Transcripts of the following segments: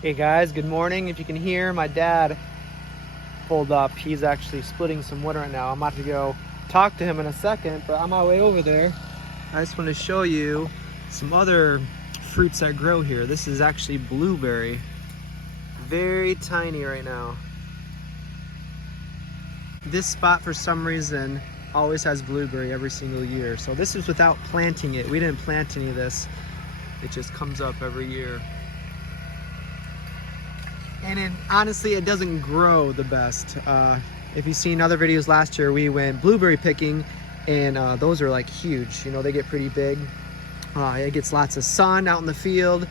Hey guys, good morning. If you can hear my dad pulled up, he's actually splitting some wood right now. I'm about to go talk to him in a second, but on my way over there, I just want to show you some other fruits that grow here. This is actually blueberry. Very tiny right now. This spot, for some reason, always has blueberry every single year. So this is without planting it. We didn't plant any of this. It just comes up every year. And honestly, it doesn't grow the best. If you've seen other videos last year, we went blueberry picking, and those are like huge. You know, they get pretty big. It gets lots of sun out in the field,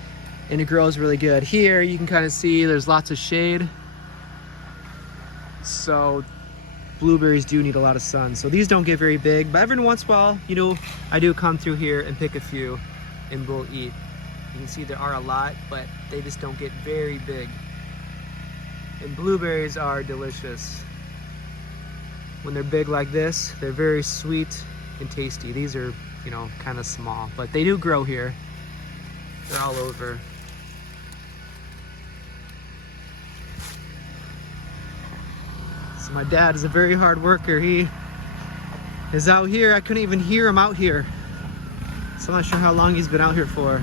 and it grows really good. Here, you can kind of see there's lots of shade. So blueberries do need a lot of sun. So these don't get very big, but every once in a while, you know, I do come through here and pick a few, and we'll eat. You can see there are a lot, but they just don't get very big. And blueberries are delicious. When they're big like this, they're very sweet and tasty. These are, you know, kind of small, but they do grow here. They're all over. So my dad is a very hard worker. He is out here. I couldn't even hear him out here. So I'm not sure how long he's been out here for.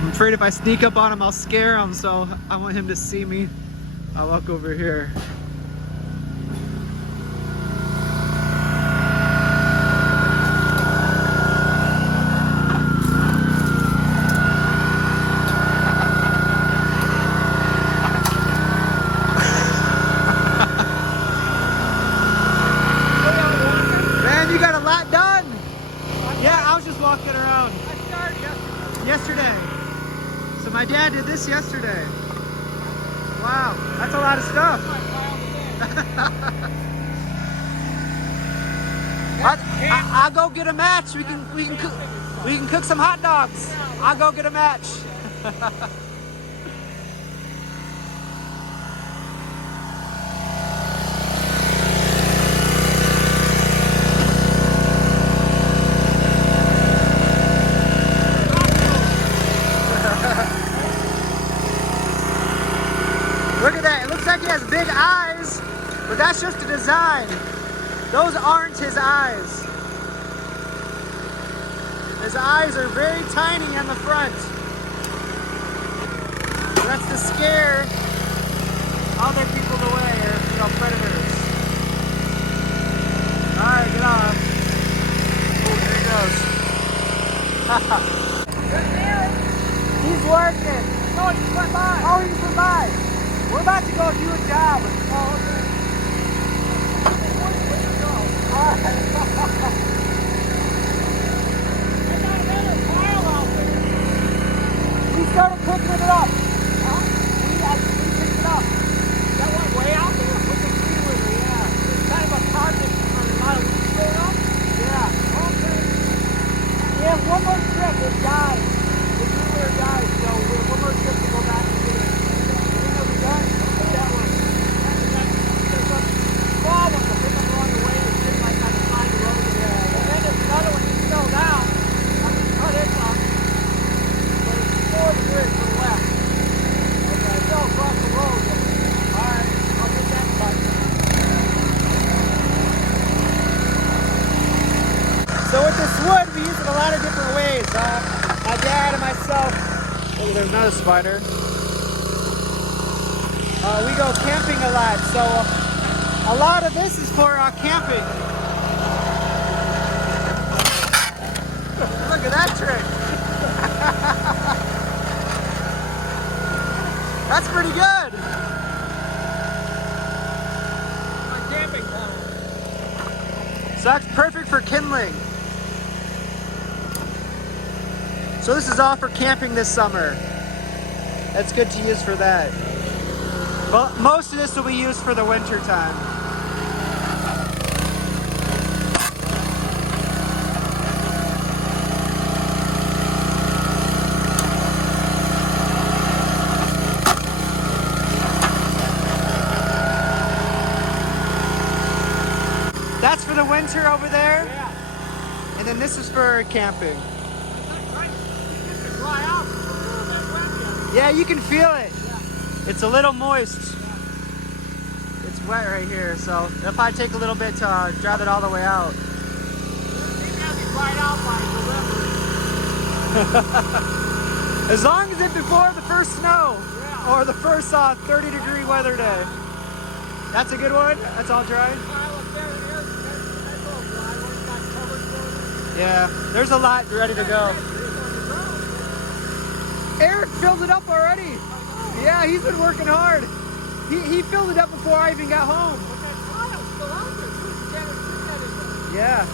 I'm afraid if I sneak up on him, I'll scare him, so I want him to see me. I'll walk over here. Man, you got a lot done. Yeah, I was just walking around. I started Yesterday. So my dad did this yesterday. Wow, that's a lot of stuff. I'll go get a match. We can cook some hot dogs. I'll go get a match. Look at that. It looks like he has big eyes, but that's just a design. Those aren't his eyes. His eyes are very tiny on the front. That's to scare other people away, or, you know, predators. Alright, get on. Oh, there he goes. He's working. No, he just went by. Oh, he just went by. We're about to go do a job. Oh, okay. Where'd you go? Alright. I got another pile out there. We started picking it up. Huh? We picked it up. That went way out there? With the Firewood, yeah. It's kind of a target for a lot of weeds going up? Yeah. Okay. We have one more trip. It died. The Firewood died, so we have one more trip to go back and get it. And then we'll be done. That one. There's a small one to pick up along the way that's sitting like on the side of the road. Yeah. And then there's another one that's still down. I'm going to cut it up. But it's before the bridge to the left. Okay. It's still across the road. Alright, I'll get that cut. So with this wood, we use it a lot of different ways. My dad and myself. Oh, there's another spider. We go camping a lot, so a lot of this is for camping. Look at that trick. That's pretty good. My camping pole. So that's perfect for kindling. So this is all for camping this summer. That's good to use for that. Well, most of this will be used for the winter time. That's for the winter over there? Yeah. And then this is for camping. It's not dry. It's just to dry out. It's a little bit wet Yeah, you can feel it. Yeah. It's a little moist. Yeah. It's wet right here, so it'll probably take a little bit to drive it all the way out. Maybe have me dried out by November. As long as it's before the first snow, Yeah. or the first 30-degree weather day. That's a good one. That's all dry. Yeah, there's a lot ready to go. Eric filled it up already. Yeah, he's been working hard. He filled it up before I even got home. Yeah.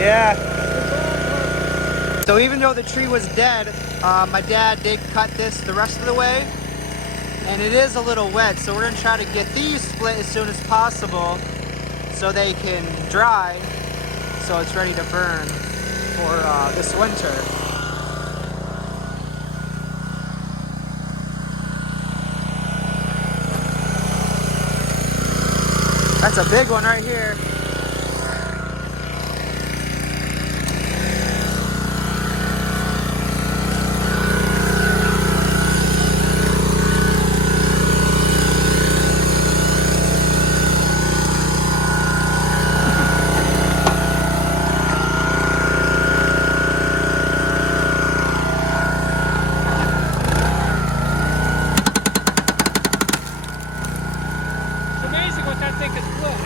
Yeah. So even though the tree was dead, my dad did cut this the rest of the way, and it is a little wet, so we're gonna try to get these split as soon as possible so they can dry, so it's ready to burn for this winter. That's a big one right here.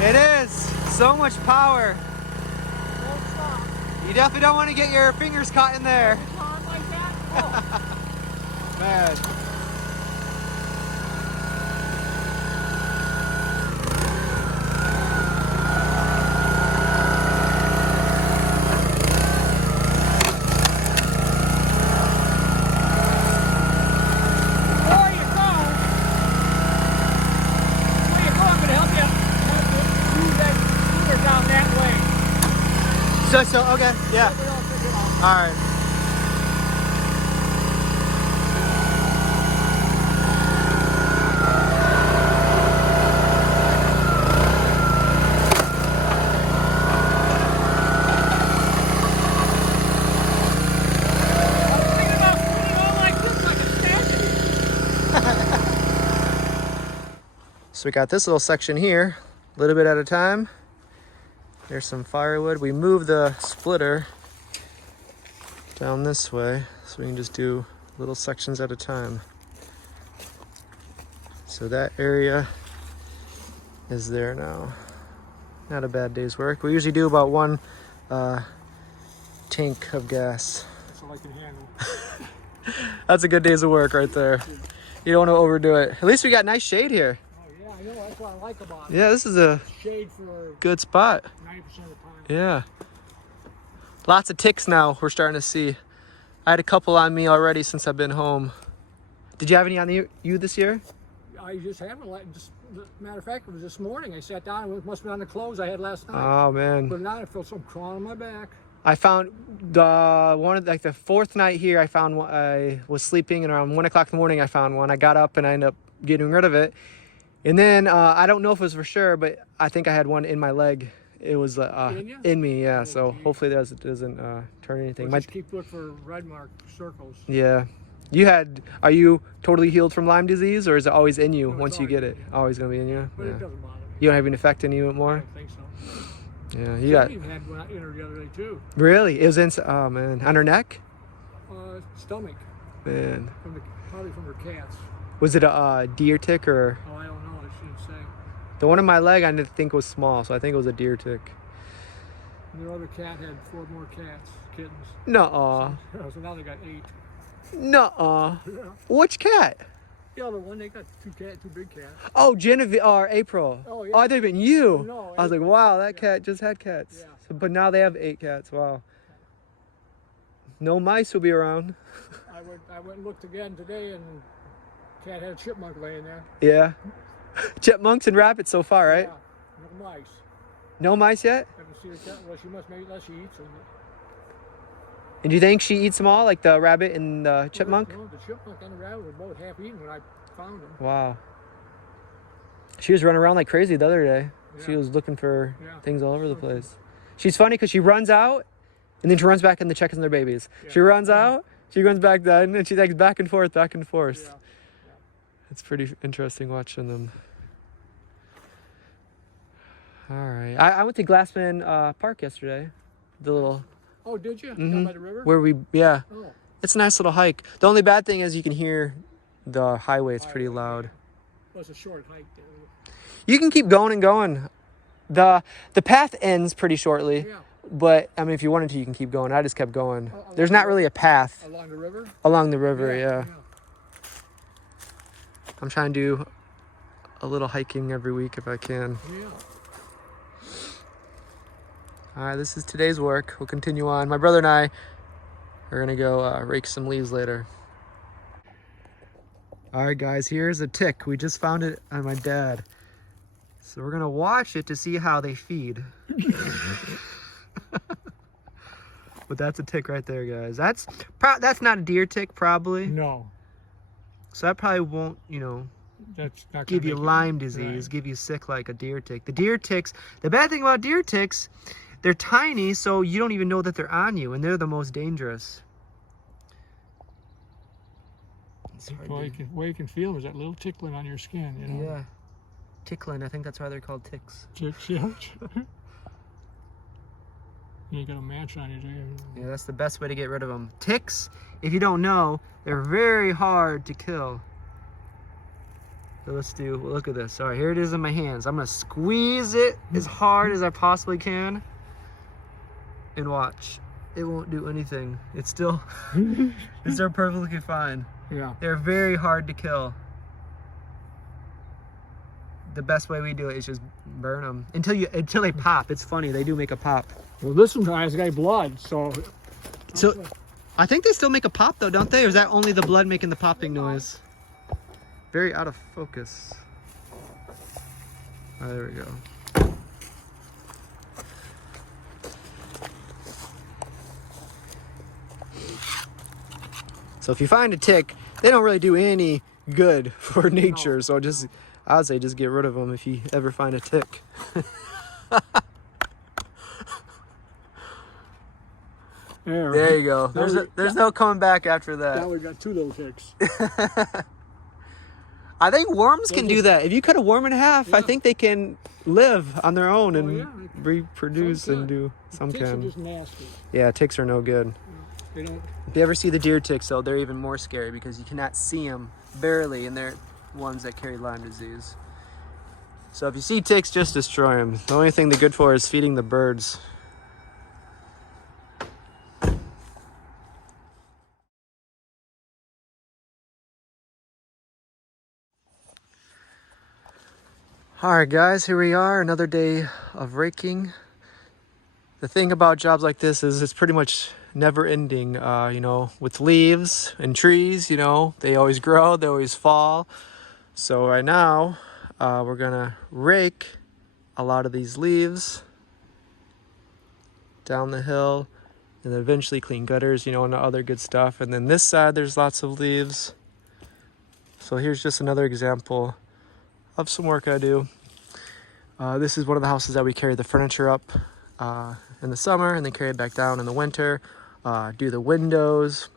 It is so much power. You definitely don't want to get your fingers caught in there. Man. So okay, yeah. All right. So we got this little section here, a little bit at a time. There's some firewood. We moved the splitter down this way so we can just do little sections at a time. So that area is there now. Not a bad day's work. We usually do about one tank of gas. That's all I can handle. That's a good day's of work right there. You don't want to overdo it. At least we got nice shade here. Oh yeah, I know. That's what I like about it. Yeah, this is a Shade for good spot. 90% of the time. Yeah. Lots of ticks now we're starting to see. I had a couple on me already since I've been home. Did you have any on you this year? I just haven't. Matter of fact, it was this morning. I sat down. It must have been on the clothes I had last night. Oh man. But now I feel something crawling on my back. I found the fourth night here. I found one. I was sleeping and around 1 o'clock in the morning I found one. I got up and I ended up getting rid of it. And then I don't know if it was for sure, but I think I had one in my leg it was In ya? in me, yeah. Oh, So geez. hopefully that doesn't turn anything. We'll just keep looking for red mark circles. Yeah. Are you totally healed from Lyme disease, or is it always in you No, it's once you always get in it? me. Always gonna be in you? But Yeah. it doesn't bother me. You don't have an effect in you I anymore? don't think so. Yeah, you Jen got... even had one in her the other day too. Really? It was in... Oh, man. On her neck? Stomach. Man. Probably from her cats. Was it a deer tick or... Oh, I don't know. She didn't say. The one on my leg I didn't think was small, so I think it was a deer tick. And their other cat had 4 more kittens. Nuh-uh. So now they got 8. Nuh-uh. Yeah. Which cat? The other one, they got 2 big cats. Oh, Genevieve or April. Oh, yeah. Oh, I thought it been you. No, I was like, April. wow, that Yeah. cat just had cats. Yeah. So, but now they have 8 cats. Wow. No mice will be around. I went and looked again today, and cat had a chipmunk laying there. Yeah. Chipmunks and rabbits so far, right? Yeah. No mice. No mice yet? Haven't seen her cat. Well, she must maybe unless she eats them. And do you think she eats them all, like the rabbit and the chipmunk? No, the chipmunk and the rabbit were both half eaten when I found them. Wow. She was running around like crazy the other day. She Yeah. was looking for Yeah. things all over the place. She's funny because she runs out and then she runs back in the chickens and their babies. Yeah. She runs out, she runs back down, and she's like back and forth, back and forth. Yeah. It's pretty interesting watching them. All right. I went to Glassman Park yesterday. The little... Oh, did you? Mhm. Down by the river? Where we... Yeah. Oh. It's a nice little hike. The only bad thing is you can hear the highway. It's pretty loud. Well, it's a short hike there. You can keep going and going. The path ends pretty shortly, Yeah. but I mean, if you wanted to, you can keep going. I just kept going. Along There's the not river? really a path Along the river? along the river, yeah. I'm trying to do a little hiking every week if I can. Yeah. All right, this is today's work. We'll continue on. My brother and I are gonna go rake some leaves later. All right, guys, here's a tick. We just found it on my dad. So we're gonna watch it to see how they feed. But that's a tick right there, guys. That's not a deer tick, probably. No. So that probably won't, That's not give gonna you make it- Lyme disease, Right. give you sick like a deer tick. The deer ticks, the bad thing about deer ticks, they're tiny, so you don't even know that they're on you, and they're the most dangerous. It's hard Well, to- way you can feel them is that little tickling on your skin, you know? Yeah. Tickling, I think that's why they're called ticks. Ticks, yeah. You got a match on you, do you? Yeah, that's the best way to get rid of them. Ticks, if you don't know, they're very hard to kill. So look at this. All right, here it is in my hands. I'm gonna squeeze it as hard as I possibly can. And watch, it won't do anything. It's still, it's still perfectly fine. Yeah. They're very hard to kill. The best way we do it is just burn them until they pop. It's funny, they do make a pop. Well, this one has got blood, so... So, I think they still make a pop though, don't they? Or is that only the blood making the popping noise? Very out of focus. Oh, there we go. So if you find a tick, they don't really do any good for nature. So I would say just get rid of them if you ever find a tick. There you go. There's no coming back after that. Now we got 2 little ticks. I think worms can do that. If you cut a worm in half, I Yeah. think they can live on their own and yeah, they can. reproduce Some and can. do some Ticks are can. just nasty. Yeah, ticks are no good. They don't... If you ever see the deer ticks, though, they're even more scary because you cannot see them barely, and they're ones that carry Lyme disease. So if you see ticks, just destroy them. The only thing they're good for is feeding the birds. Alright guys, here we are, another day of raking. The thing about jobs like this is it's pretty much never ending, with leaves and trees, they always grow, they always fall. So right now, we're gonna rake a lot of these leaves down the hill and then eventually clean gutters, and other good stuff. And then this side, there's lots of leaves. So here's just another example of some work I do. This is one of the houses that we carry the furniture up in the summer and then carry it back down in the winter. Do the windows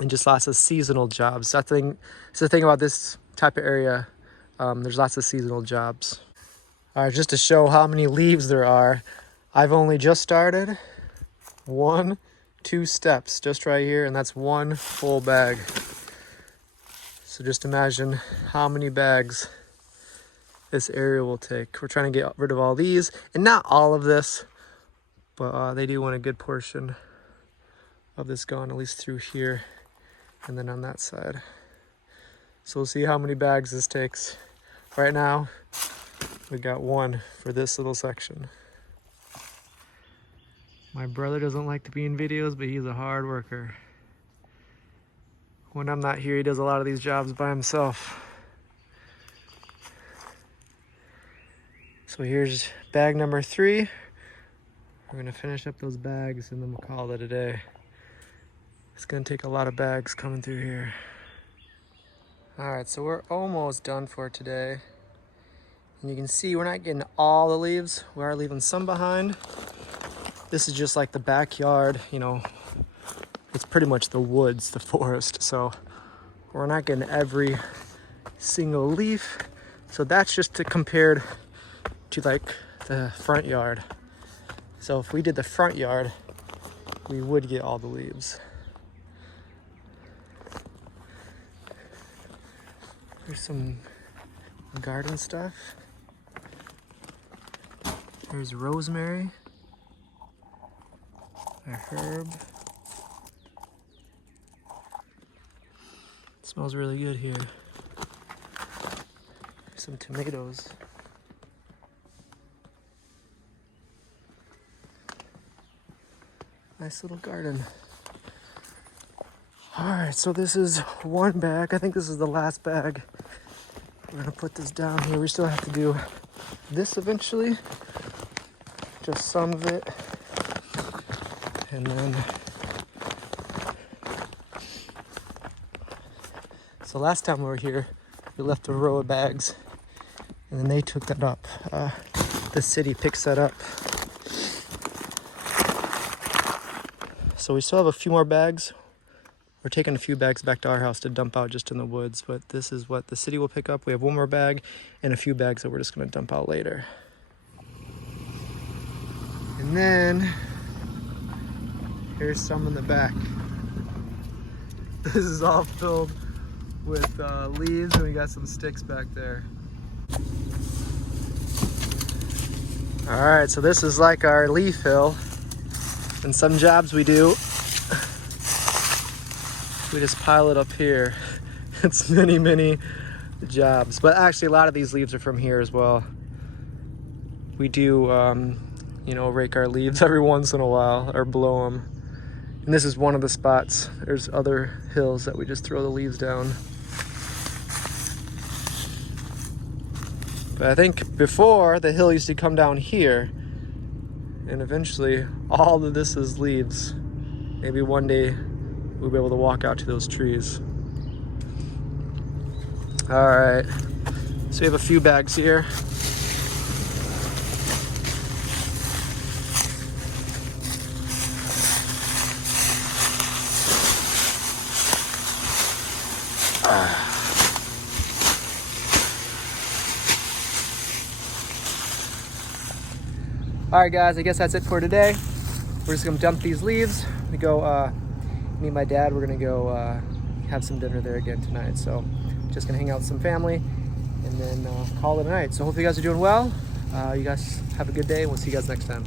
and just lots of seasonal jobs. That's the thing about this type of area. There's lots of seasonal jobs. All right, just to show how many leaves there are, I've only just started 1, 2 steps just right here, and that's 1 full bag. So just imagine how many bags this area will take. We're trying to get rid of all these, and not all of this, but they do want a good portion of this gone, at least through here and then on that side. So we'll see how many bags this takes. Right now, we got 1 for this little section. My brother doesn't like to be in videos, but he's a hard worker. When I'm not here, he does a lot of these jobs by himself. So here's bag number 3. We're gonna finish up those bags and then we'll call it a day. It's gonna take a lot of bags coming through here. All right, so we're almost done for today. And you can see we're not getting all the leaves. We are leaving some behind. This is just like the backyard, you know, it's pretty much the woods, the forest. So we're not getting every single leaf. So that's just compared to like the front yard. So if we did the front yard, we would get all the leaves. There's some garden stuff. There's rosemary, a herb. It smells really good here. Some tomatoes. Nice little garden. All right, so this is 1 bag. I think this is the last bag. We're gonna put this down here. We still have to do this eventually. Just some of it. And then, so last time we were here, we left a row of bags and then they took that up. The city picks that up. So we still have a few more bags. We're taking a few bags back to our house to dump out just in the woods, but this is what the city will pick up. We have 1 more bag and a few bags that we're just gonna dump out later. And then, here's some in the back. This is all filled with leaves, and we got some sticks back there. All right, so this is like our leaf hill. And some jobs we do, we just pile it up here. It's many, many jobs. But actually a lot of these leaves are from here as well. We do, you know, rake our leaves every once in a while or blow them. And this is one of the spots. There's other hills that we just throw the leaves down. But I think before, the hill used to come down here. And eventually, all of this is leaves. Maybe one day we'll be able to walk out to those trees. All right, so we have a few bags here. All right, guys, I guess that's it for today. We're just gonna dump these leaves. We go meet my dad. We're gonna go have some dinner there again tonight. So just gonna hang out with some family and then call it a night. So hope you guys are doing well. You guys have a good day, and we'll see you guys next time.